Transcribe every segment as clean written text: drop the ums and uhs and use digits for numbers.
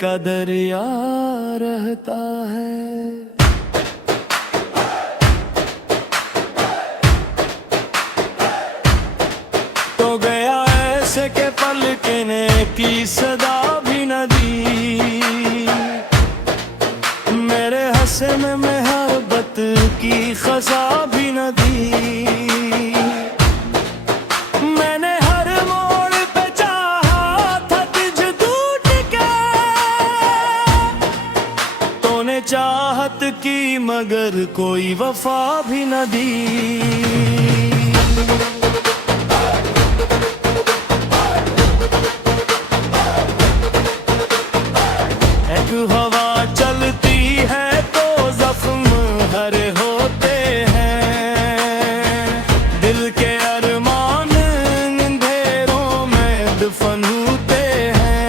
का दरिया रहता है। तो गया ऐसे के पलकने की सदा भी न दी, मेरे हंसे में मोहब्बत की खसा भी न दी। मैंने हर मोड़ पे चाहा था तुझ ढूंढ के, तूने चाहत की मगर कोई वफा भी न दी। एक हवा चलती है तो जख्म हरे होते हैं, दिल के अरमान अंधेरों में दफन होते हैं।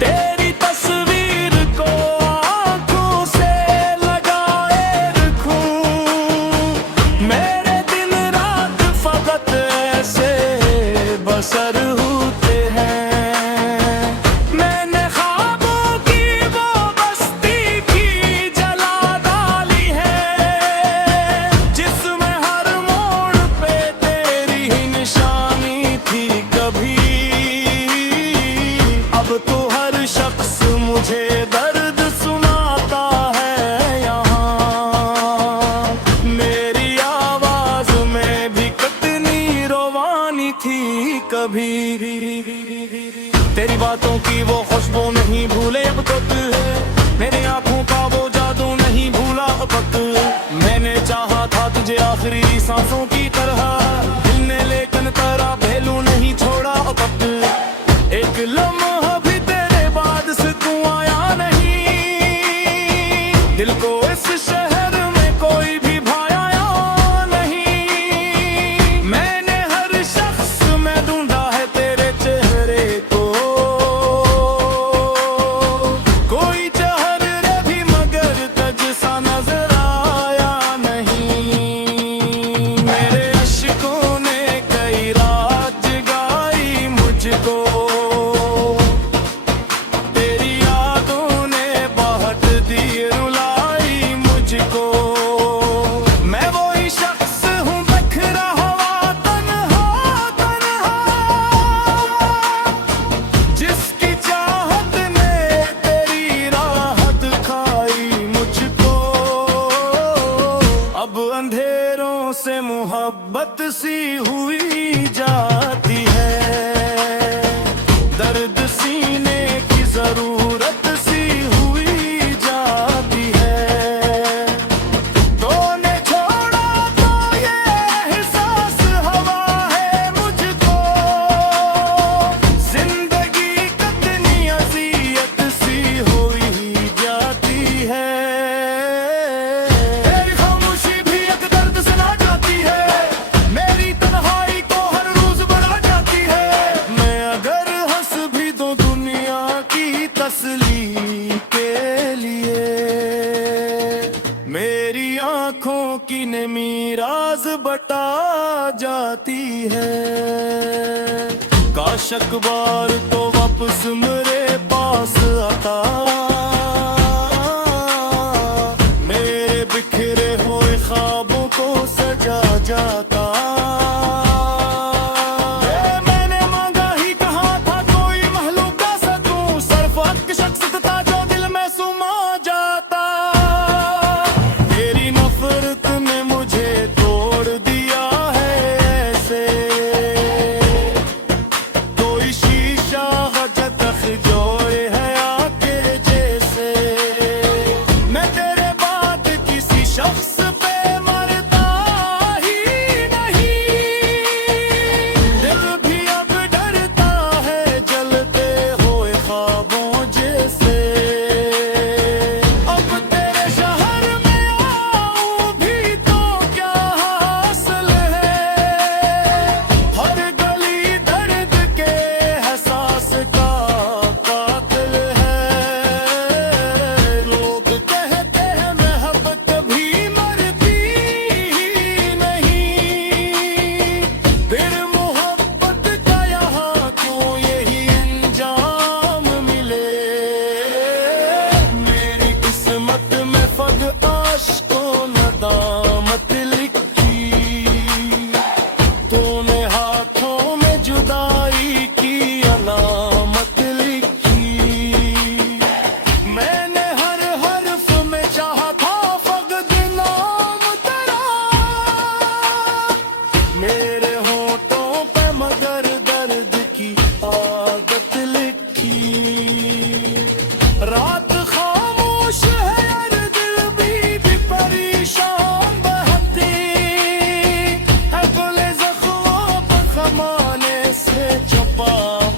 तेरी तस्वीर को आंखों से लगाए रखूं, मेरे दिन रात फकत ऐसे बसर होते हैं। तो हर शख्स मुझे दर्द सुनाता है यहाँ, मेरी आवाज में भी कितनी रोवानी थी कभी। तेरी बातों की वो खुशबू नहीं भूले अब तक, मेरी आंखों का वो जादू नहीं भूला अब तक। मैंने चाहा था तुझे आखिरी सांसों की तरह, दिल ने लेकिन तेरा पहलू नहीं छोड़ा अब तक। एक लम्हा भी तेरे बाद से तू आया नहीं, दिल को इस शहर में कोई भी भाया नहीं। मैंने हर शख्स में ढूंढा है तेरे चेहरे को, कोई चेहरे भी मगर तुझसा नजर आया नहीं। मेरे अश्कों ने कई रात जगाई मुझको, मैं वही शख्स हूँ बखरा हुआ तन्हा तन्हा, जिसकी चाहत ने तेरी राहत खाई मुझको। अब अंधेरों से मोहब्बत सी हुई जाती है, दर्द सीने की जरूरत सी हुई जाती है। तसल्ली के लिए मेरी आंखों की नमी राज बता जाती है। काश अखबार तो वापस मेरे पास आता, मेरे बिखरे हुए ख्वाबों को सजा जाता। अश्कों नदामत लिखी, तूने हाथों में जुदाई की अलामत लिखी। मैंने हर हर्फ में चाहा था फक़द नाम तेरा, मेरे होठों पे मगर दर्द की आदत लिखी। रात खामोश है यार, दिल भी परेशान बहती है, गले ज़ख्मों पर ख़माने से छुपा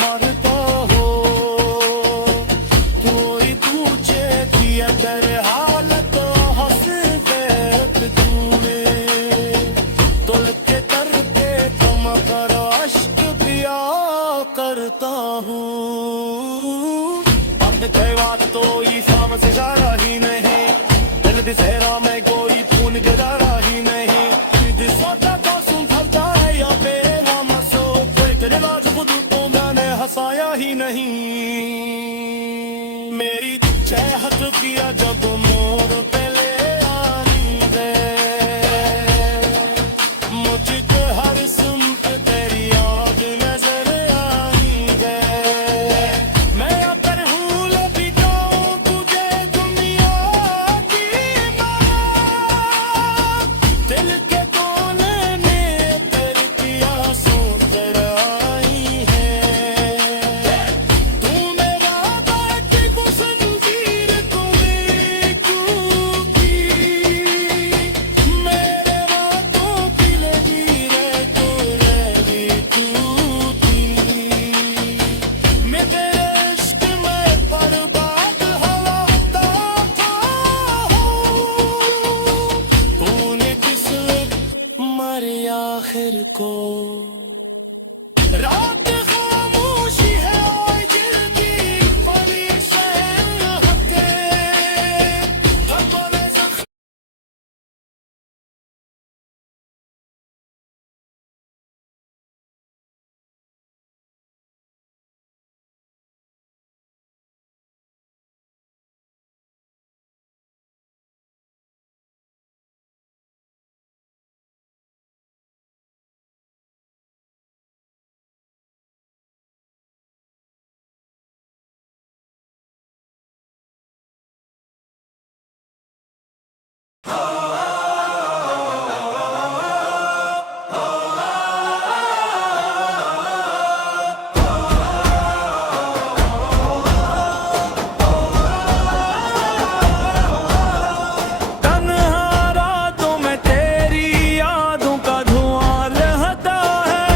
मरता हो। कोई पूछे कि अगर हालत हंस बैठ तूने, तुल के तरके तुम कर अश्क पिया करता हूँ। बात तो ईसाम से ज़्यादा ही नहीं, दिल दी सहरा में कोई खून गिरा ही नहीं। सीधी सोचा तो सुन थक जाए या बेरा मसो, कोई तेरे लाज खुद तो मैंने हंसाया ही नहीं। मेरी चाहत किया जब मोर पे ले आनी गए, मुझको हर सुम्त तेरी याद नजर आई गए। मैं अगर भूल भी जाऊं तुझे दुनिया की माँ, दिल के कोने में तेरी प्यासों तराई है। तू मेरा बात को संजीर तुम्हें क्यों की, मेरे बातों की लकीरें तो लगी टूटी। मैं तेरे इश्क में बर्बाद होता था, तूने किस मारे आखिर को। रात खामोशी है और जल्दी पली से हके, थप्पड़ से तन्हा रातों में तेरी यादों का धुआं रहता है,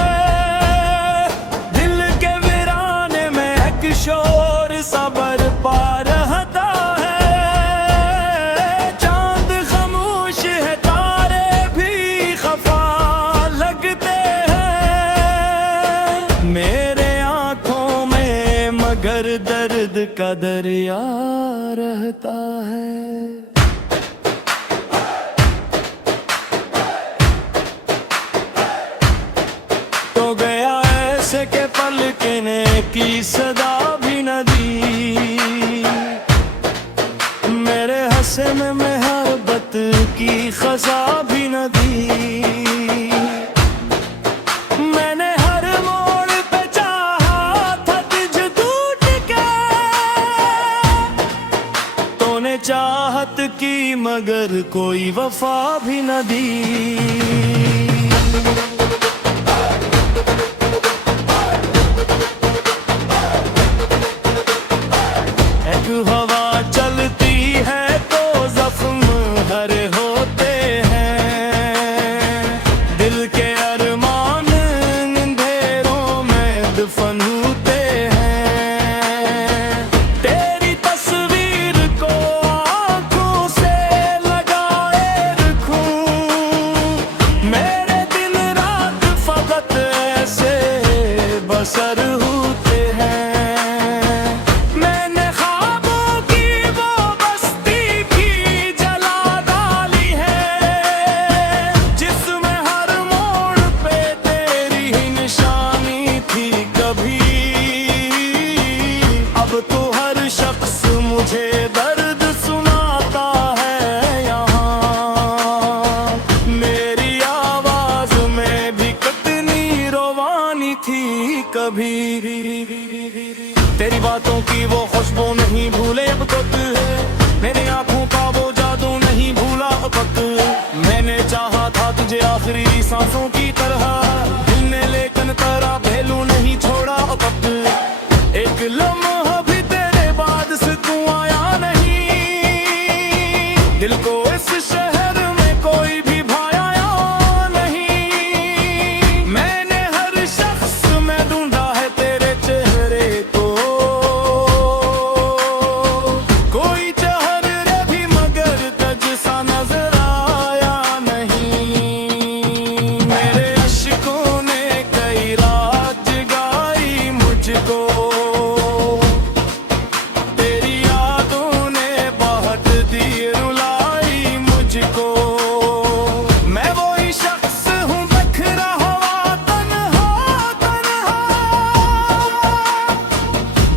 दिल के वीराने में एक शोर सा बरपा रहता है। चांद खामोश है, तारे भी खफा लगते हैं, मेरे आंखों में मगर दर्द का दरिया रहता है। तो गया ऐसे के पलकने की सदा भी न दी, मेरे हंसे में मोहब्बत की खसा भी न दी। मैंने हर मोड़ पे चाहा था तुझे ढूंढ के, तूने चाहत की मगर कोई वफा भी न दी। एक हवा चलती है तो जख्म हरे होते हैं, दिल के अरमान अंधेरों में दफन होते हैं। तेरी तस्वीर को आंखों से लगाए रखूं, मेरे दिन रात सांसों की तरह दिल ने लेकिन तेरा पहलू नहीं छोड़ा अब तक। एक लम्हा भी तेरे बाद से तू आया नहीं, दिल को इस शहर में कोई भी भाया नहीं। मैंने हर शख्स में ढूंढा है तेरे चेहरे को, कोई चेहरे भी मगर तुझ सा नजर आया नहीं। मेरे अश्कों ने कई रात जगाई मुझको, तेरी यादों ने बहुत दी रुलाई मुझको। मैं वही शख्स हूँ बखरा हुआ तन्हा तन्हा,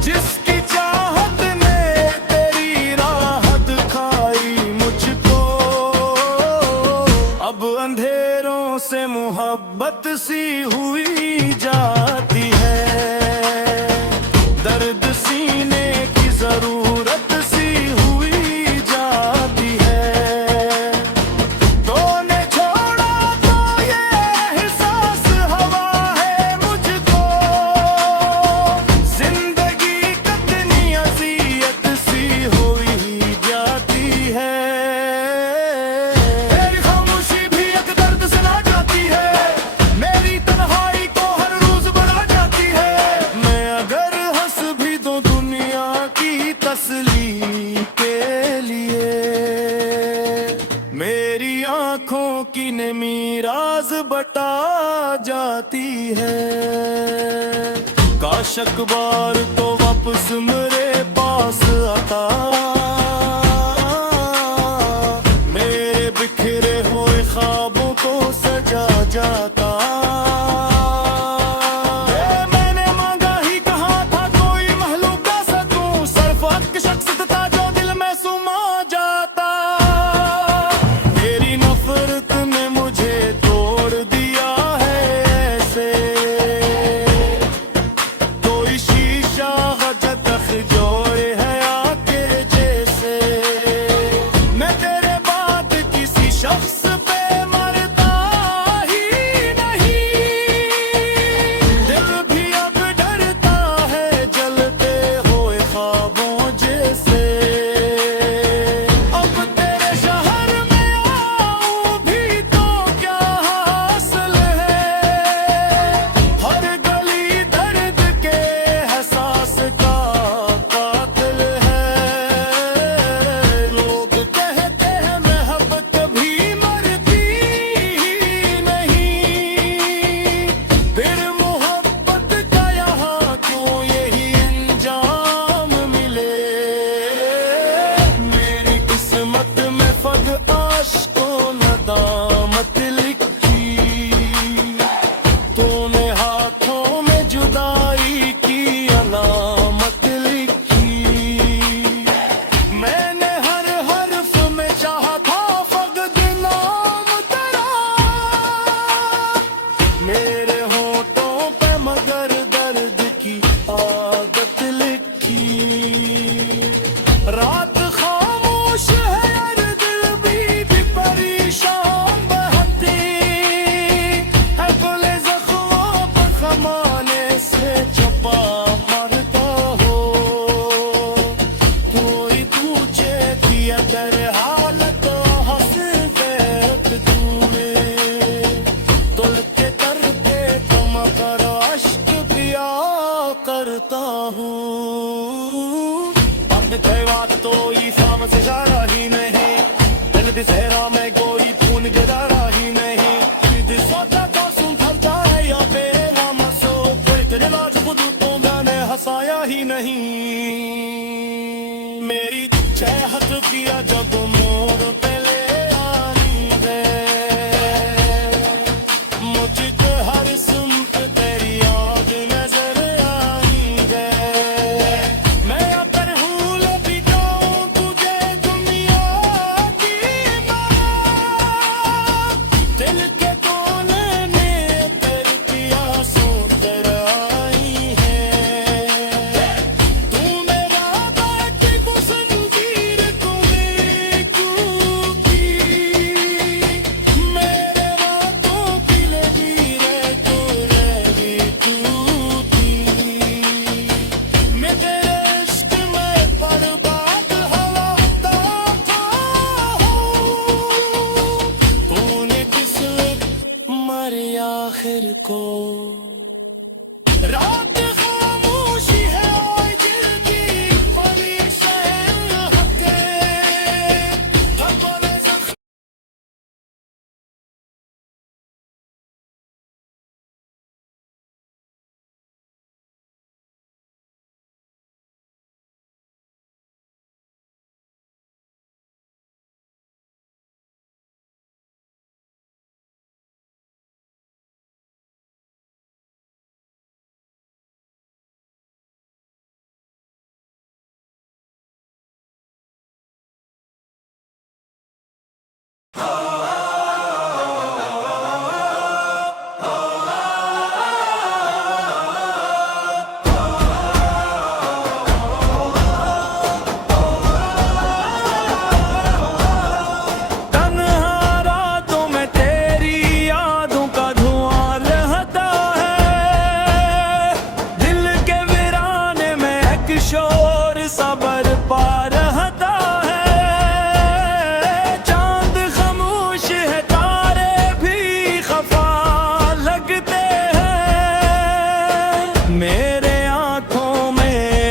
जिसकी चाहत ने तेरी राह दिखाई मुझको। अब अंधेरों से मोहब्बत सी हुई जाती है, दर्द सीने की जरूरत सी हुई जाती है। तूने छोड़ा तो ये एहसास हवा है मुझको, जिंदगी कितनी अज़ियत सी हुई जाती है। तेरी खामोशी भी एक दर्द सुना जाती है, मेरी तन्हाई को हर रोज बढ़ा जाती है। मैं अगर हंस भी दूं दुनिया की तसल्ली के लिए, मेरी आंखों की नमी राज बता जाती है। काश अखबार तो वापस मेरे पास आता, मेरे बिखरे हुए ख्वाबों को सजा जाता। मैंने मांगा ही कहा था कोई महलूक का सकूं, सरफत शख्स था जो दिल में सुमा जाता। तेरी नफरत ने मुझे तोड़ दिया है ऐसे, कोई शीशा गजत जोड़े है आके जैसे। मैं तेरे बाद किसी शख्स पे मरता ही नहीं, दिल भी अब डरता है जलते हुए ख्वाबों जैसे। अब तेरे शहर में आऊं भी तो क्या हासिल है, हर गली दर्द के एहसास का कातिल है। लोग कहते हैं मोहब्बत कभी मरती ही नहीं, फिर मोहब्बत का यहाँ क्यों यही अंजाम मिले। मेरी किस्मत में फग आश्कों नदामत लिखी, तूने हाथों में जुदाई की अलामत लिखी। मैंने हर हर्फ में चाहा था फक़द नाम तेरा, मेरे होठों पे मगर दर्द की आदत लिखी। रात खामोश है यार, दिल भी परेशान बहती है, खुले ज़ख्मों पर ख़माने से छुपा मरता हो। कोई तुझे दिया कर हालत हंसते तूने, तुल के करते तुम कर अश्क पिया करता हूँ। अब तेवात तो ई शाम से जारा ही नहीं, दिल दी सहरा में गोरी खून गिरारा ही नहीं। दिल सोचा तो सुन थमता है या बेगम सो, कोई तेरे लाज खुद तो मैंने हंसाया ही नहीं। मेरी चाहत किया जब मोर पे ले आनी रे, मुझको हर सुम्त तेरी याद नजर आई रे। मैं अगर भूल भी जाऊं तुझे दुनिया की मैं, मुझको। रात खामोशी है और दिल की परेशान हके खबर जख्म।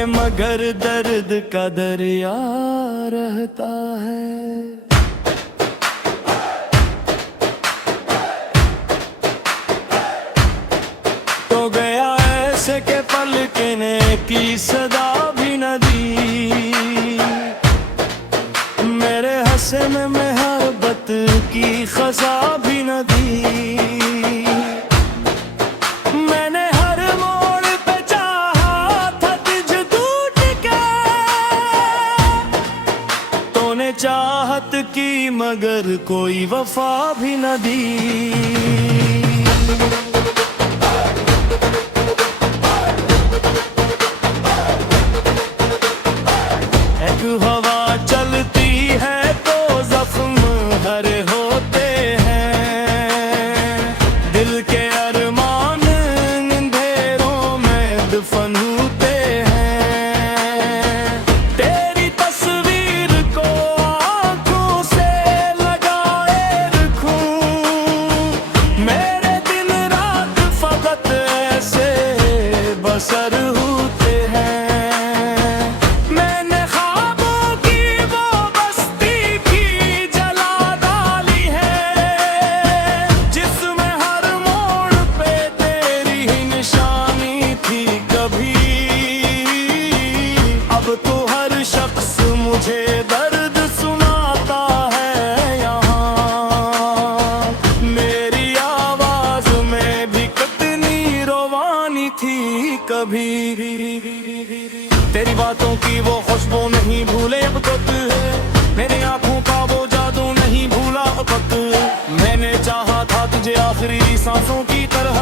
मगर दर्द का दरिया रहता है। तो गया ऐसे के पलकने की सदा भी न दी, मेरे हंसे में मोहब्बत की खसा भी न दी। चाहत की मगर कोई वफा भी न दी। एक हवा चलती है तो जख्म हरे होते हैं, दिल के अरमान अंधेरों में दफन होते हैं। तेरी तस्वीर को आंखों से लगाए रखूं, मेरे दिन रात फकत ऐसे बसर होते हैं। मुझे दर्द सुनाता है यहाँ, मेरी आवाज में भी कितनी रोवानी थी कभी। तेरी बातों की वो खुशबू नहीं भूले अब तक, मेरी आंखों का वो जादू नहीं भूला अब तक। मैंने चाहा था तुझे आखिरी सांसों की तरह,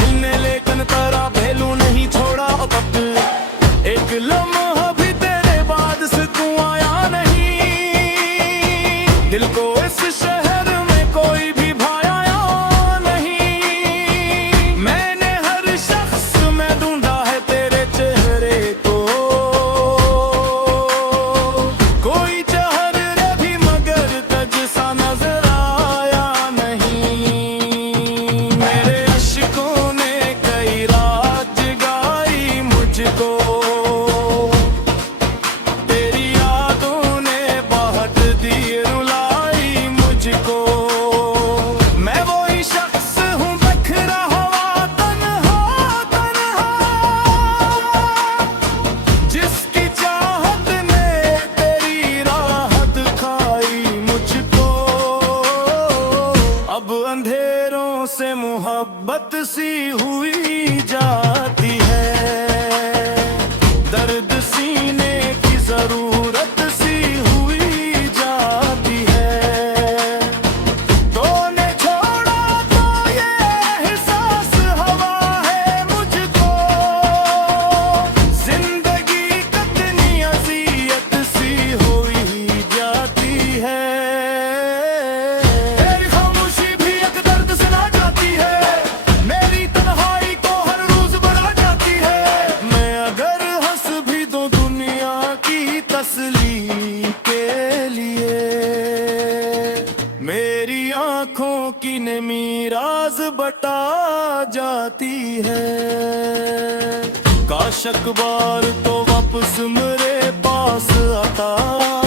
दिल ने लेकिन तेरा पहलू नहीं छोड़ा अब तक। एक लम्हा भी तेरे बाद से तू आया नहीं, दिल को इस शहर में कोई भी भाया नहीं। मैंने हर शख्स में ढूंढा है तेरे चेहरे को, कोई चेहरे भी मगर तुझ सा नजर आया नहीं। मेरे इश्कों ने कई रात जगाई मुझको, अंधेरों से मोहब्बत सी हुई जाती है, दर्द सीने की जरूरत सी हुई जाती है। तूने छोड़ा तो ये एहसास हवा है मुझको, जिंदगी कितनी अज़ियत सी हुई जाती है। मेरी तन्हाई को हर रोज आंखों की नमी राज बता जाती है। काश अखबार तो वापस मेरे पास आता।